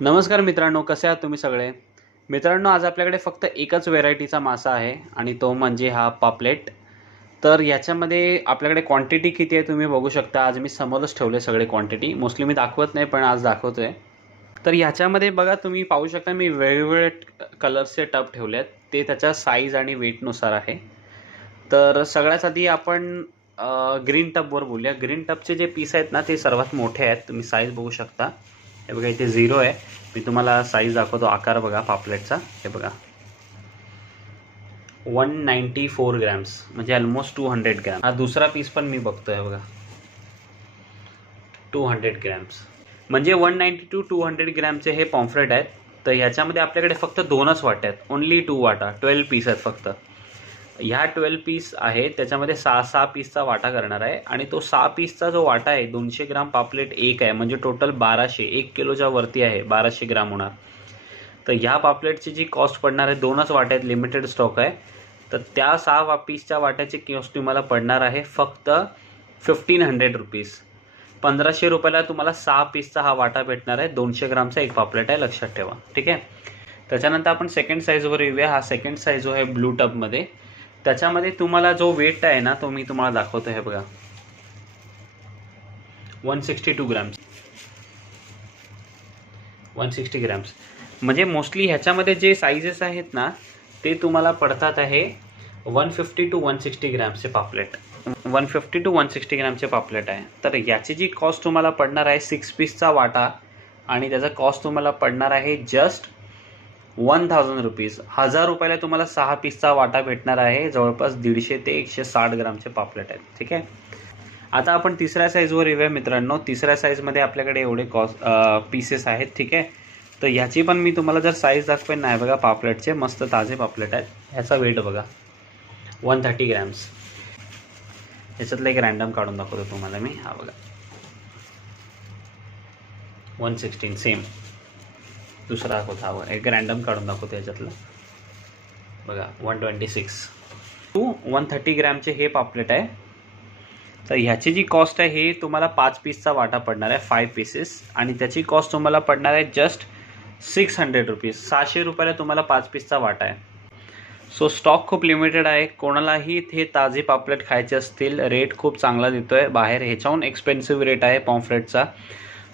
नमस्कार मित्रांनो, कसे आहात तुम्ही सगळे? मित्रांनो, आज आपल्याकडे फक्त एकच व्हेरायटीचा मासा आहे आणि तो म्हणजे हा पापलेट. तर याच्यामध्ये आपल्याकडे क्वांटिटी किती आहे तुम्ही बघू शकता. आज मी समोरच ठेवले सगळे क्वांटिटी. मोस्टली मी दाखवत नाही, पण आज दाखवतोय. तर ह्याच्यामध्ये बघा, तुम्ही पाहू शकता मी वेगवेगळे कलर्सचे टब ठेवले आहेत. ते त्याच्या साईज आणि वेटनुसार आहे. तर सगळ्यात आधी आपण ग्रीन टबवर बोलूया. ग्रीन टबचे जे पीस आहेत ना, ते सर्वात मोठे आहेत. तुम्ही साईज बघू शकता. हे बघा, इथे 0 आहे. मी तुम्हाला साईज दाखवतो. आकार बघा पापलेटचा. हे बघा, 194 ग्रॅम्स, म्हणजे ऑलमोस्ट 200 ग्रॅम. हा दुसरा पीस पण मी बघतोय बघा, 200 ग्रॅम्स. म्हणजे 190 टू 200 ग्रॅमचे हे पॉम्फ्रेट आहेत. तर ह्याच्यामध्ये आपल्याकडे फक्त 2च वाटे आहेत. ओन्ली 2 वाटा. 12 पीस आहेत फक्त. ह्या 12 पीस आहे, त्याच्यामध्ये 6 पीसचा वाटा करणार आहे. आणि तो 6 पीसचा जो वाटा आहे, 200 ग्राम पापलेट एक आहे, म्हणजे टोटल 1200, 1 किलोच्या वरती आहे, 1200 ग्राम होणार. तर ह्या पापलेटची जी कॉस्ट पडणार आहे, 2च वाटे आहेत, लिमिटेड स्टॉक आहे. तर त्या 6 पीसच्या वाट्याची कॉस्ट तुम्हाला पडणार आहे फक्त 1500 रुपीज. 1500 रुपयाला तुम्हाला 6 पीसचा हा वाटा भेटणार आहे. 200 ग्रामचा एक पापलेट आहे, लक्षात ठेवा. ठीक आहे. त्याच्यानंतर आपण सेकंड साईजवर येऊया. हा सेकंड साईज जो आहे ब्लू टबमध्ये, त्याच्यामध्ये तुम्हाला जो वेट आहे ना, तो मी तुम्हाला दाखवतो. हे बघा, 162 ग्रॅम्स. 160 ग्रॅम्स. म्हणजे मोस्टली ह्याच्यामध्ये जे साईजेस आहेत ना, ते तुम्हाला पडतात आहे 150 टू 160 ग्रॅम्सचे पापलेट. 150 टू 160 ग्रॅमचे पापलेट आहे. तर याची जी कॉस्ट तुम्हाला पडणार आहे, 6 पीसचा वाटा, आणि त्याचा कॉस्ट तुम्हाला पडणार आहे जस्ट 1000 रुपीज. 1000 रुपयाला तुम्हाला 6 पीसचा वाटा भेटणार आहे. जवळपास 150 ते 160 ग्रामचे पापलेट आहेत. ठीक आहे. आता आपण तिसऱ्या साईजवर येऊया मित्रांनो. तिसऱ्या साईजमध्ये आपल्याकडे एवढे पीसेस आहेत. ठीक आहे. तर ह्याची पण मी तुम्हाला जर साईज दाखवेन नाही, बघा पापलेटचे मस्त ताजे पापलेट आहेत. ह्याचा वेट बघा, 130 ग्रॅम्स. ह्याच्यातलं एक रॅन्डम काढून दाखवतो तुम्हाला मी. हा बघा, 116. सेम दुसरा दाखवतो. हा एक रॅन्डम काढून दाखवतो ह्याच्यातलं. बघा, 126 टू 130 ग्रॅमचे हे पापलेट आहे. तर ह्याची जी कॉस्ट आहे, हे तुम्हाला 5 पीसचा वाटा पडणार आहे, 5 पीसेस, आणि त्याची कॉस्ट तुम्हाला पडणार आहे जस्ट 600 रुपीज. 600 रुपयाला तुम्हाला 5 पीसचा वाटा आहे. सो स्टॉक खूप लिमिटेड आहे. कोणालाही हे ताजे पापलेट खायचे असतील, रेट खूप चांगला देतोय बाहेर. ह्याच्याहून एक्सपेन्सिव्ह रेट आहे पॉम्फ्रेटचा.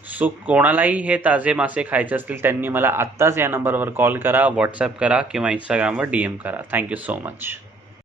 सो कोणालाही हे ताजे मासे खायचे असतील, त्यांनी मला आत्ताच या नंबरवर कॉल करा, व्हॉट्सॲप करा किंवा इंस्टाग्रामवर DM करा. Thank you so much.